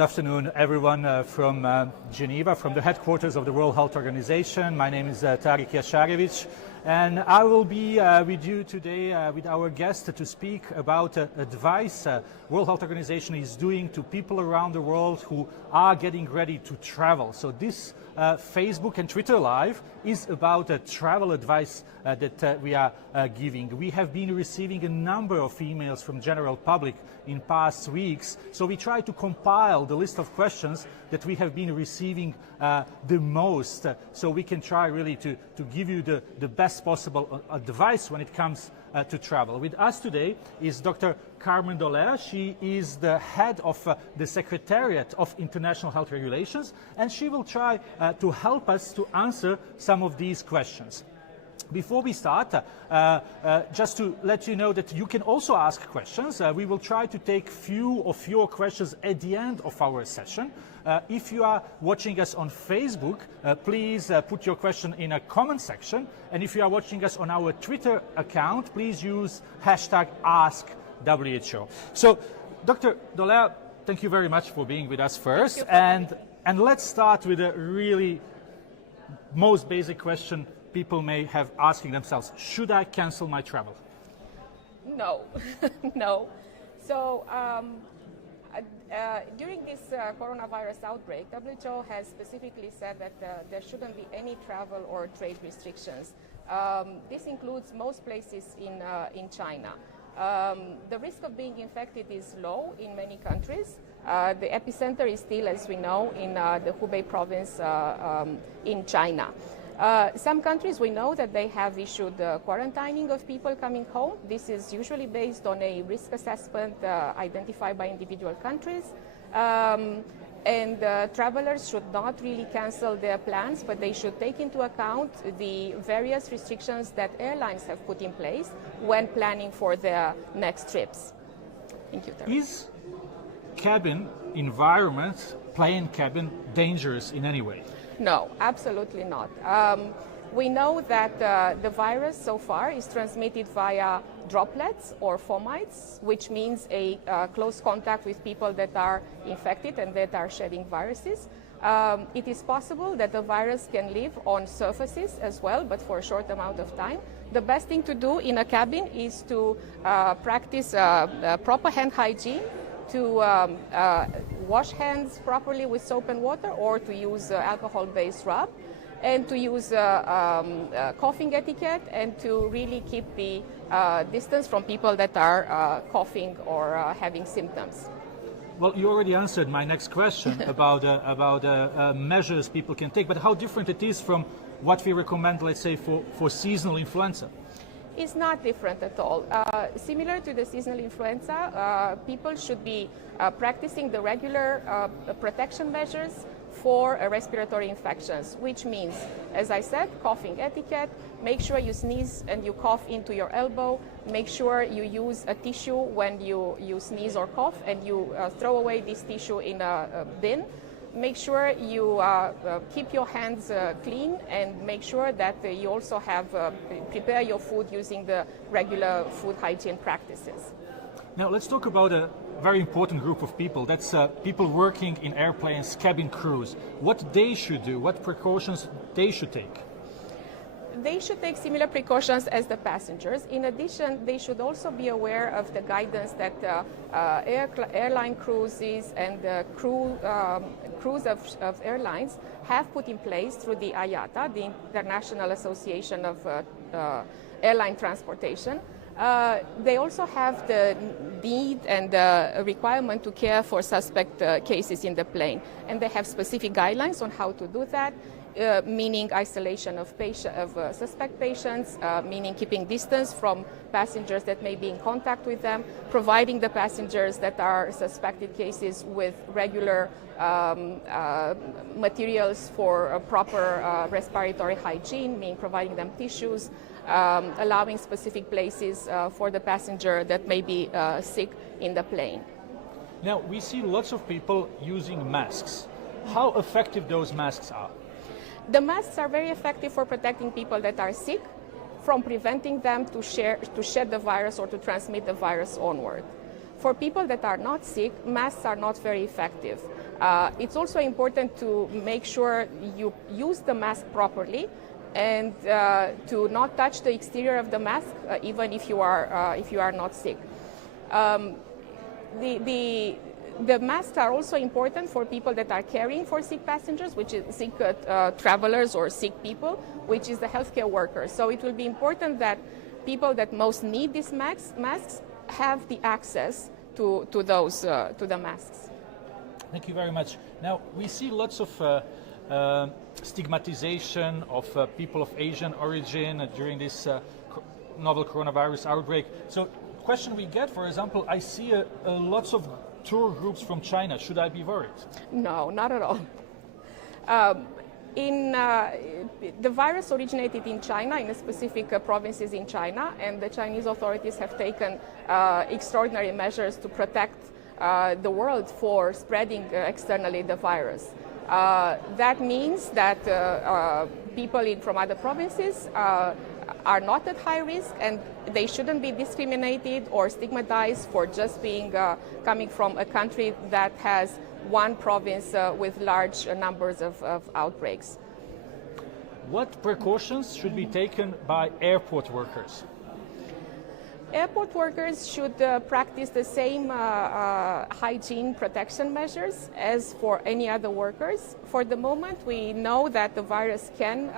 Good afternoon, everyone from Geneva, from the headquarters of the World Health Organization. My name is Tarik Yasharevich, and I will be with you today with our guest to speak about advice World Health Organization is doing to people around the world who are getting ready to travel. So this Facebook and Twitter Live is about travel advice that we are giving. We have been receiving a number of emails from general public in past weeks, so we try to compile the list of questions that we have been receiving the most, so we can try really to give you the best possible advice when it comes to travel. With us today is Dr. Carmen Doler. She is the head of the Secretariat of International Health Regulations, and she will try to help us to answer some of these questions. Before we start, just to let you know that you can also ask questions. We will try to take few of your questions at the end of our session. If you are watching us on Facebook, please put your question in a comment section. And if you are watching us on our Twitter account, please use #AskWHO. So, Dr. Doler, thank you very much for being with us first. And let's start with a really most basic question people may have asking themselves: should I cancel my travel? No, no. So during this coronavirus outbreak, WHO has specifically said that there shouldn't be any travel or trade restrictions. This includes most places in China. The risk of being infected is low in many countries. The epicenter is still, as we know, in the Hubei province in China. Some countries, we know that they have issued quarantining of people coming home. This is usually based on a risk assessment identified by individual countries. Travelers should not really cancel their plans, but they should take into account the various restrictions that airlines have put in place when planning for their next trips. Thank you, Terry. Is cabin environment, plane cabin, dangerous in any way? No, absolutely not. We know that the virus so far is transmitted via droplets or fomites, which means a close contact with people that are infected and that are shedding viruses. It is possible that the virus can live on surfaces as well, but for a short amount of time. The best thing to do in a cabin is to practice proper hand hygiene, to wash hands properly with soap and water, or to use alcohol-based rub, and to use coughing etiquette, and to really keep the distance from people that are coughing or having symptoms. Well, you already answered my next question about measures people can take, but how different it is from what we recommend, let's say, for seasonal influenza? It's not different at all. Similar to the seasonal influenza, people should be practicing the regular protection measures for respiratory infections, which means, as I said, coughing etiquette. Make sure you sneeze and you cough into your elbow. Make sure you use a tissue when you sneeze or cough, and you throw away this tissue in a bin. Make sure you keep your hands clean, and make sure that you also have prepare your food using the regular food hygiene practices. Now let's talk about a very important group of people. That's people working in airplanes, cabin crews. What they should do, what precautions they should take? They should take similar precautions as the passengers. In addition, they should also be aware of the guidance that airline cruises and crews of airlines have put in place through the IATA, the International Association of Airline Transportation. They also have the need and requirement to care for suspect cases in the plane, and they have specific guidelines on how to do that. Meaning isolation of suspect patients, meaning keeping distance from passengers that may be in contact with them, providing the passengers that are suspected cases with regular materials for proper respiratory hygiene, meaning providing them tissues, allowing specific places for the passenger that may be sick in the plane. Now, we see lots of people using masks. How effective those masks are? The masks are very effective for protecting people that are sick from preventing them to shed the virus or to transmit the virus onward. For people that are not sick, masks are not very effective. It's also important to make sure you use the mask properly and to not touch the exterior of the mask, even if you are not sick. The masks are also important for people that are caring for sick passengers, which is sick travelers or sick people, which is the healthcare workers. So it will be important that people that most need these masks have the access to the masks. Thank you very much. Now, we see lots of stigmatization of people of Asian origin during this novel coronavirus outbreak. So, question we get, for example, I see lots of tour groups from China. Should I be worried? No, not at all. The virus originated in China, in specific provinces in China, and the Chinese authorities have taken extraordinary measures to protect the world for spreading externally the virus. That means that people from other provinces are not at high risk, and they shouldn't be discriminated or stigmatized for just being coming from a country that has one province with large numbers of outbreaks. What precautions should be taken by airport workers? Airport workers should practice the same hygiene protection measures as for any other workers. For the moment, we know that the virus can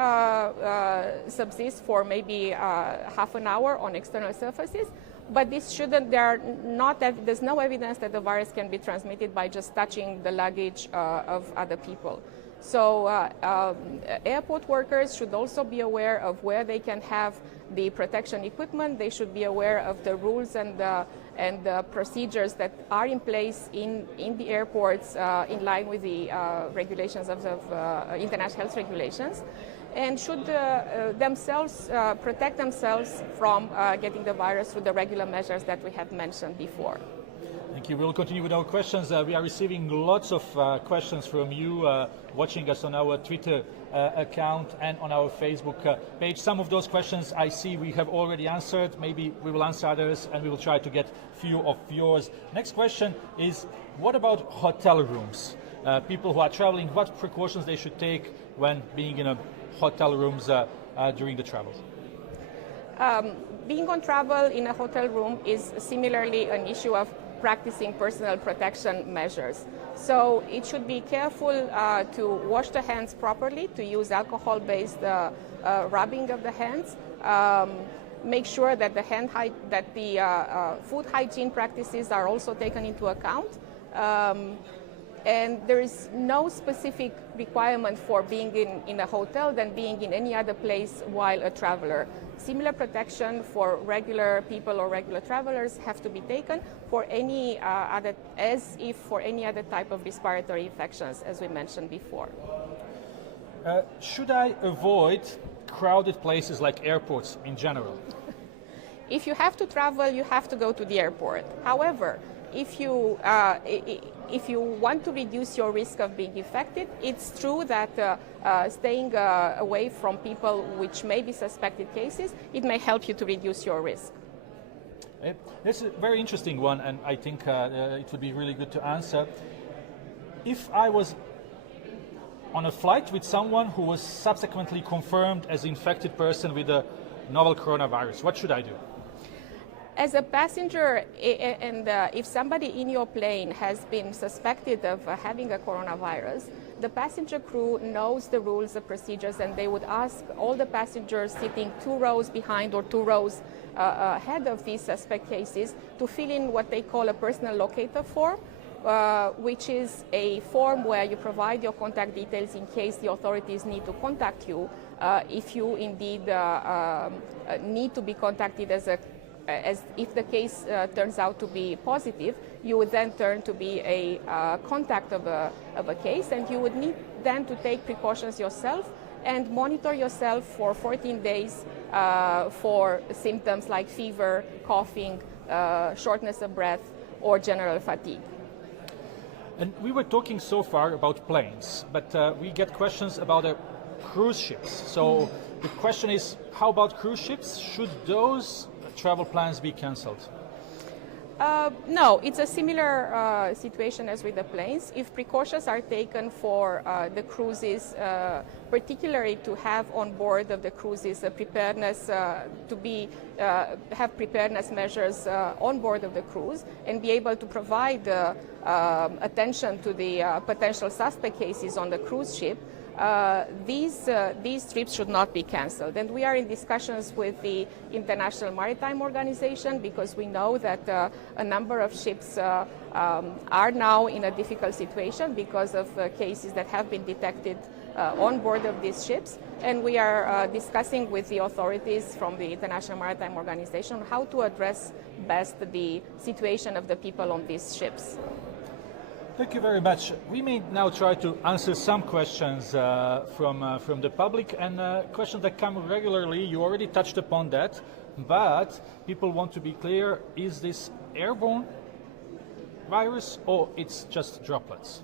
subsist for maybe half an hour on external surfaces, but this shouldn't. There's no evidence that the virus can be transmitted by just touching the luggage of other people. So airport workers should also be aware of where they can have the protection equipment. They should be aware of the rules and the procedures that are in place in the airports in line with the regulations of international health regulations, and should themselves protect themselves from getting the virus through the regular measures that we have mentioned before. Thank you. We'll continue with our questions. We are receiving lots of questions from you watching us on our Twitter account and on our Facebook page. Some of those questions I see we have already answered. Maybe we will answer others, and we will try to get few of yours. Next question is, what about hotel rooms? People who are traveling, what precautions they should take when being in a hotel rooms during the travels? Being on travel in a hotel room is similarly an issue of practicing personal protection measures. So it should be careful to wash the hands properly, to use alcohol-based rubbing of the hands. Make sure that the food hygiene practices are also taken into account. And there is no specific requirement for being in a hotel than being in any other place while a traveler. Similar protection for regular people or regular travelers have to be taken for any as if for any other type of respiratory infections, as we mentioned before. Should I avoid crowded places like airports in general? If you have to travel, you have to go to the airport. However, if you want to reduce your risk of being infected, it's true that staying away from people which may be suspected cases, it may help you to reduce your risk. This is a very interesting one, and I think it would be really good to answer. If I was on a flight with someone who was subsequently confirmed as an infected person with the novel coronavirus, what should I do? As a passenger, and if somebody in your plane has been suspected of having a coronavirus, the passenger crew knows the rules, the procedures, and they would ask all the passengers sitting 2 rows behind or 2 rows ahead of these suspect cases to fill in what they call a personal locator form, which is a form where you provide your contact details in case the authorities need to contact you. If you indeed need to be contacted as if the case turns out to be positive, you would then turn to be a contact of a case, and you would need then to take precautions yourself and monitor yourself for 14 days for symptoms like fever, coughing, shortness of breath, or general fatigue. And we were talking so far about planes, but we get questions about cruise ships. So the question is, how about cruise ships? Should those travel plans be cancelled? No, it's a similar situation as with the planes. If precautions are taken for the cruises, particularly to have on board of the cruises a preparedness have preparedness measures on board of the cruise and be able to provide attention to the potential suspect cases on the cruise ship, these trips should not be cancelled. And we are in discussions with the International Maritime Organization because we know that a number of ships are now in a difficult situation because of cases that have been detected on board of these ships. And we are discussing with the authorities from the International Maritime Organization how to address best the situation of the people on these ships. Thank you very much. We may now try to answer some questions from the public and questions that come regularly. You already touched upon that, but people want to be clear, is this airborne virus or it's just droplets?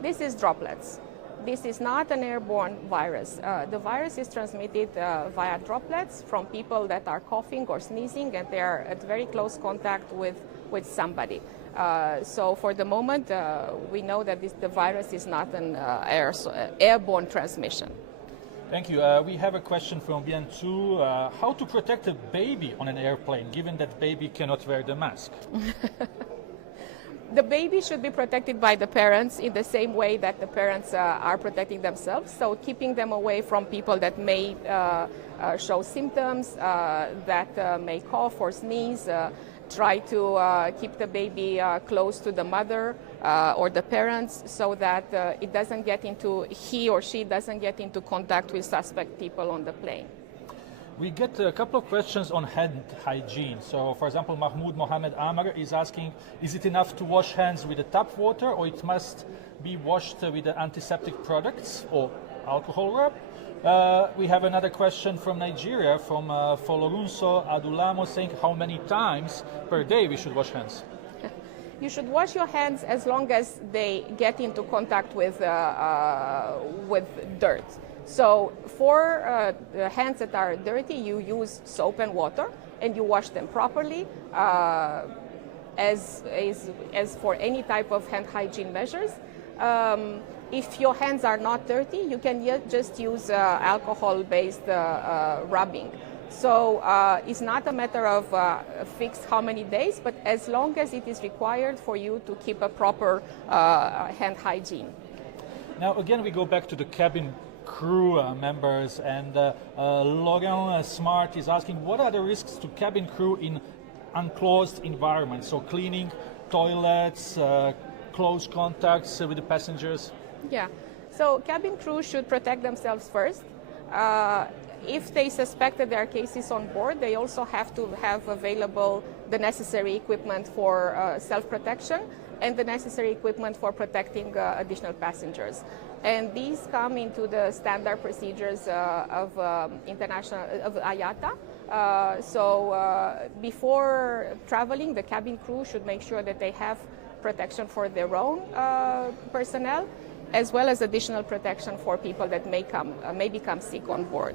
This is droplets. This is not an airborne virus. The virus is transmitted via droplets from people that are coughing or sneezing and they are at very close contact with somebody. So for the moment, we know that the virus is not an airborne transmission. Thank you. We have a question from Bien Tu. How to protect a baby on an airplane, given that baby cannot wear the mask? The baby should be protected by the parents in the same way that the parents are protecting themselves. So keeping them away from people that may show symptoms, that may cough or sneeze. Try to keep the baby close to the mother or the parents so that he or she doesn't get into contact with suspect people on the plane. We get a couple of questions on hand hygiene. So, for example, Mahmoud Mohammed Amar is asking, is it enough to wash hands with the tap water or it must be washed with the antiseptic products or alcohol rub? We have another question from Nigeria, from Folorunso Adulamo, saying how many times per day we should wash hands. You should wash your hands as long as they get into contact with dirt. So for hands that are dirty, you use soap and water and you wash them properly. As for any type of hand hygiene measures. If your hands are not dirty, you can just use alcohol-based rubbing. So it's not a matter of fixed how many days, but as long as it is required for you to keep a proper hand hygiene. Now, again, we go back to the cabin crew members, and Laurent Smart is asking, what are the risks to cabin crew in enclosed environments? So cleaning toilets, close contacts with the passengers? Yeah, so cabin crew should protect themselves first. If they suspect that there are cases on board, they also have to have available the necessary equipment for self-protection and the necessary equipment for protecting additional passengers. And these come into the standard procedures of IATA. So before traveling, the cabin crew should make sure that they have protection for their own personnel, as well as additional protection for people that may become sick on board.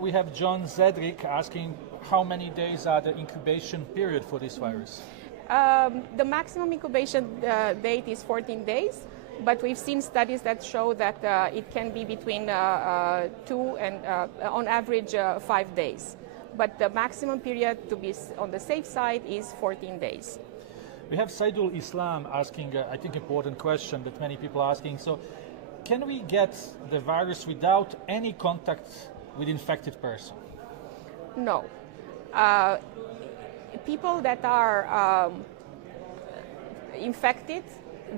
We have John Zedrick asking how many days are the incubation period for this virus? The maximum incubation date is 14 days, but we've seen studies that show that it can be between 2 and, on average, 5 days. But the maximum period to be on the safe side is 14 days. We have Saidul Islam asking, I think, important question that many people are asking. So, can we get the virus without any contact with infected person? No. People that are infected,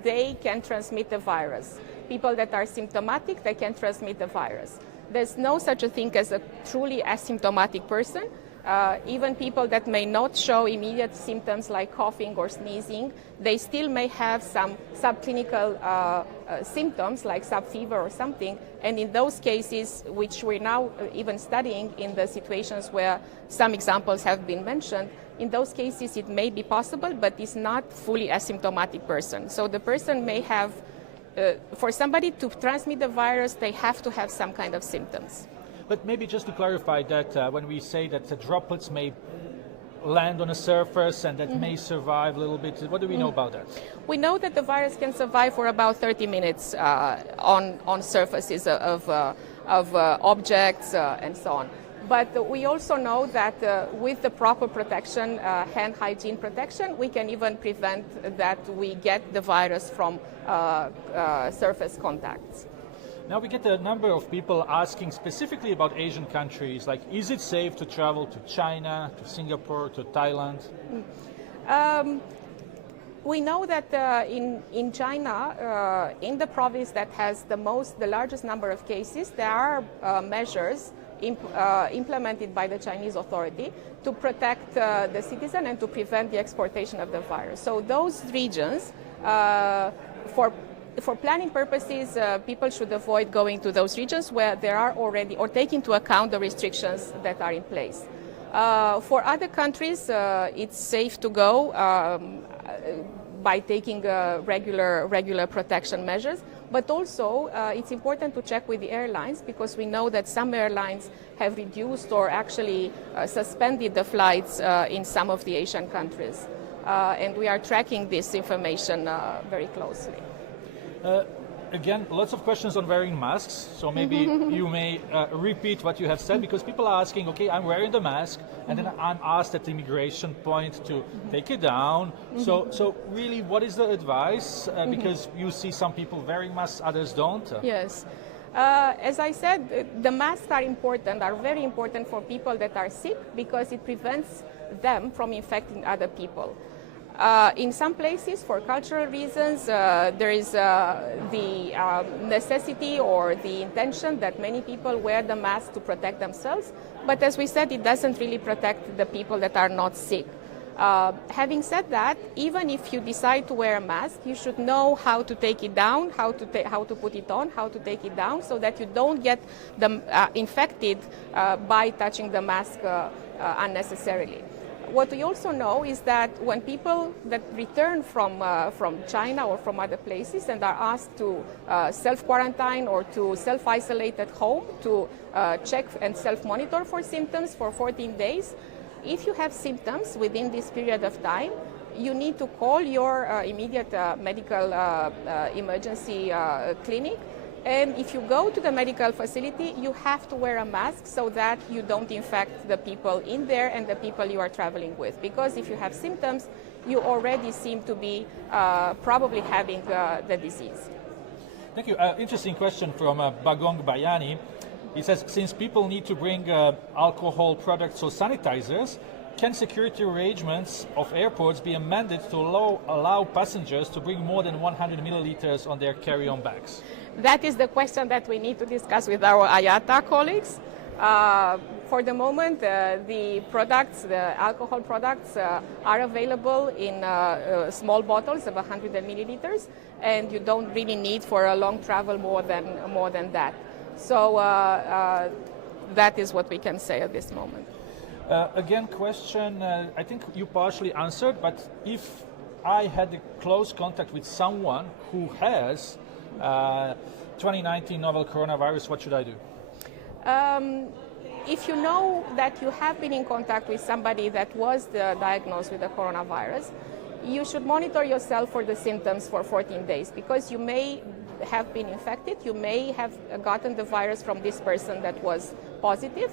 they can transmit the virus. People that are symptomatic, they can transmit the virus. There's no such a thing as a truly asymptomatic person. Even people that may not show immediate symptoms like coughing or sneezing, they still may have some subclinical symptoms like subfever or something. And in those cases, which we're now even studying in the situations where some examples have been mentioned, in those cases it may be possible, but it's not fully asymptomatic person. So the person may have, for somebody to transmit the virus, they have to have some kind of symptoms. But maybe just to clarify that when we say that the droplets may land on a surface and that may survive a little bit. What do we know about that? We know that the virus can survive for about 30 minutes on surfaces of objects and so on. But we also know that with the proper protection, hand hygiene protection, we can even prevent that we get the virus from surface contacts. Now we get a number of people asking specifically about Asian countries, like is it safe to travel to China, to Singapore, to Thailand? We know that in China, in the province that has the largest number of cases, there are measures implemented by the Chinese authority to protect the citizen and to prevent the exportation of the virus. So those regions, for planning purposes, people should avoid going to those regions where there are already, or take into account the restrictions that are in place. For other countries, it's safe to go by taking regular protection measures. But also, it's important to check with the airlines because we know that some airlines have reduced or actually suspended the flights in some of the Asian countries. And we are tracking this information very closely. Again, lots of questions on wearing masks, so maybe you may repeat what you have said, because people are asking, okay, I'm wearing the mask, and then I'm asked at the immigration point to take it down. So really, what is the advice? Because you see some people wearing masks, others don't. Yes. As I said, the masks are very important for people that are sick because it prevents them from infecting other people. In some places, for cultural reasons, there is the necessity or the intention that many people wear the mask to protect themselves. But as we said, it doesn't really protect the people that are not sick. Having said that, even if you decide to wear a mask, you should know how to take it down, how to put it on, how to take it down, so that you don't get them infected by touching the mask unnecessarily. What we also know is that when people that return from China or from other places and are asked to self-quarantine or to self-isolate at home to check and self-monitor for symptoms for 14 days, if you have symptoms within this period of time, you need to call your immediate medical emergency clinic. And if you go to the medical facility, you have to wear a mask so that you don't infect the people in there and the people you are traveling with. Because if you have symptoms, you already seem to be probably having the disease. Thank you. Interesting question from Bagong Bayani. He says, since people need to bring alcohol products or sanitizers, can security arrangements of airports be amended to allow passengers to bring more than 100 milliliters on their carry-on bags? That is the question that we need to discuss with our IATA colleagues. For the moment, the alcohol products are available in small bottles of 100 milliliters, and you don't really need for a long travel more than that. So that is what we can say at this moment. Again, question, I think you partially answered, but if I had a close contact with someone who has 2019 novel coronavirus, what should I do? If you know that you have been in contact with somebody that was diagnosed with the coronavirus, you should monitor yourself for the symptoms for 14 days because you may have been infected, you may have gotten the virus from this person that was positive,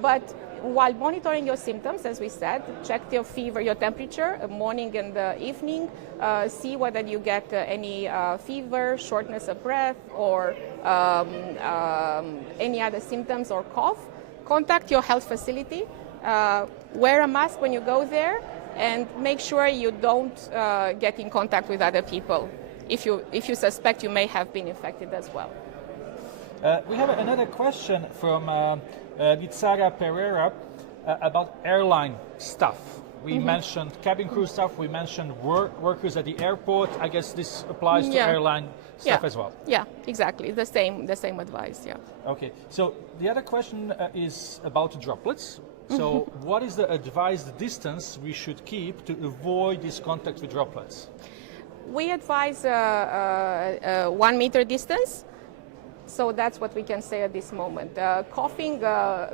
but while monitoring your symptoms, as we said, check your fever, your temperature, morning and evening, see whether you get any fever, shortness of breath, or any other symptoms or cough. Contact your health facility, wear a mask when you go there, and make sure you don't get in contact with other people if you suspect you may have been infected as well. We have another question from Gitsara Pereira about airline staff. We mentioned cabin crew staff, we mentioned workers at the airport. I guess this applies to airline staff as well. Yeah, exactly. The same advice, yeah. Okay, so the other question is about droplets. So what is the advised distance we should keep to avoid this contact with droplets? We advise 1 meter distance. So that's what we can say at this moment. Coughing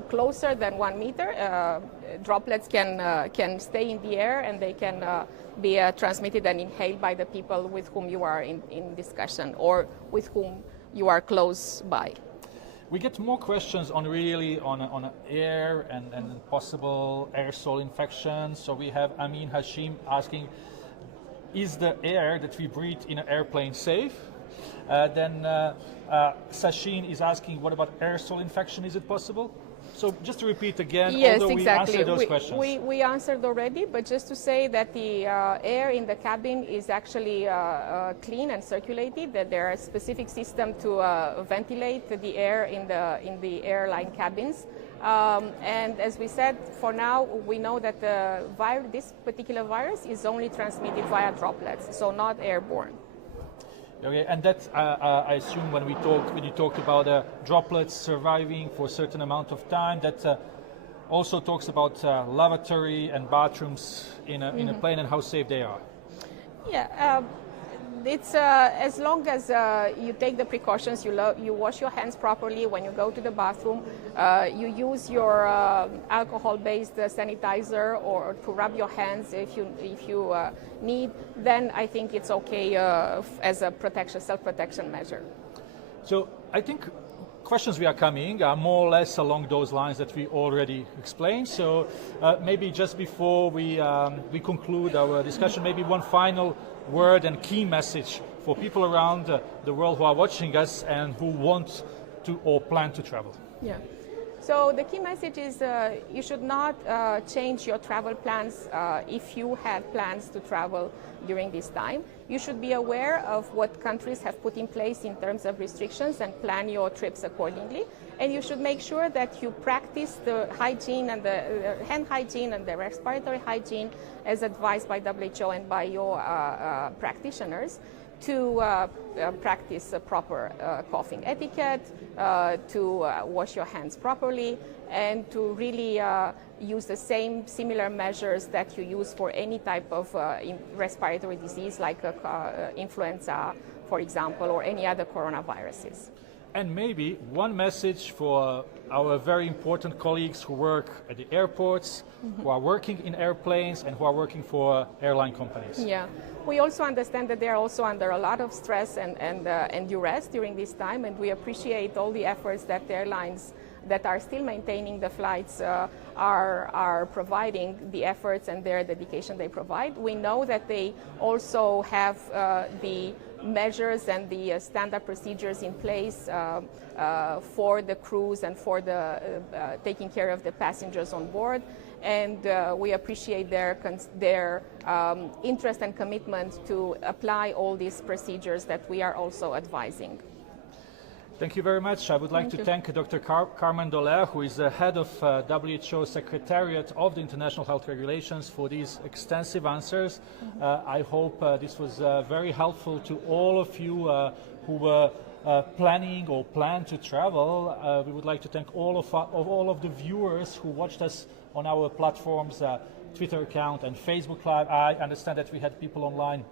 closer than 1 meter, droplets can stay in the air and they can be transmitted and inhaled by the people with whom you are in discussion or with whom you are close by. We get more questions on air and possible aerosol infections. So we have Amin Hashim asking, is the air that we breathe in an airplane safe? Then Sachin is asking, what about aerosol infection? Is it possible? So just to repeat again, yes, although exactly. we answered those questions. We answered already, but just to say that the air in the cabin is actually clean and circulated, that there are specific systems to ventilate the air in the airline cabins. And as we said, for now, we know that this particular virus is only transmitted via droplets, so not airborne. Okay, and that I assume when you talked about droplets surviving for a certain amount of time, that also talks about lavatory and bathrooms in a plane and how safe they are. Yeah, it's as long as you take the precautions, you wash your hands properly when you go to the bathroom, you use your alcohol-based sanitizer or to rub your hands if you need, then I think it's okay as a self-protection measure. So I think questions we are coming are more or less along those lines that we already explained. So maybe just before we conclude our discussion, maybe one final word and key message for people around the world who are watching us and who want to or plan to travel. Yeah. So the key message is you should not change your travel plans if you have plans to travel during this time. You should be aware of what countries have put in place in terms of restrictions and plan your trips accordingly. And you should make sure that you practice the hygiene and the hand hygiene and the respiratory hygiene as advised by WHO and by your practitioners, to practice proper coughing etiquette, to wash your hands properly, and to really use the similar measures that you use for any type of respiratory disease like influenza, for example, or any other coronaviruses. And maybe one message for our very important colleagues who work at the airports, who are working in airplanes and who are working for airline companies. Yeah, we also understand that they are also under a lot of stress and duress during this time, and we appreciate all the efforts that the airlines that are still maintaining the flights are providing, the efforts and their dedication they provide. We know that they also have the measures and the standard procedures in place for the crews and for the taking care of the passengers on board. And we appreciate their interest and commitment to apply all these procedures that we are also advising. Thank you very much. I would like to thank Dr. Carmen Doler, who is the head of WHO Secretariat of the International Health Regulations, for these extensive answers. I hope this was very helpful to all of you who were planning or plan to travel. We would like to thank all of the viewers who watched us on our platforms, Twitter account and Facebook Live. I understand that we had people online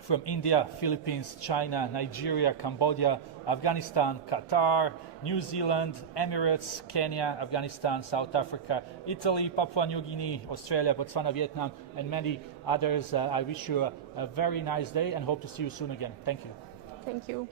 from India, Philippines, China, Nigeria, Cambodia, Afghanistan, Qatar, New Zealand, Emirates, Kenya, Afghanistan, South Africa, Italy, Papua New Guinea, Australia, Botswana, Vietnam, and many others. I wish you a very nice day and hope to see you soon again. Thank you. Thank you.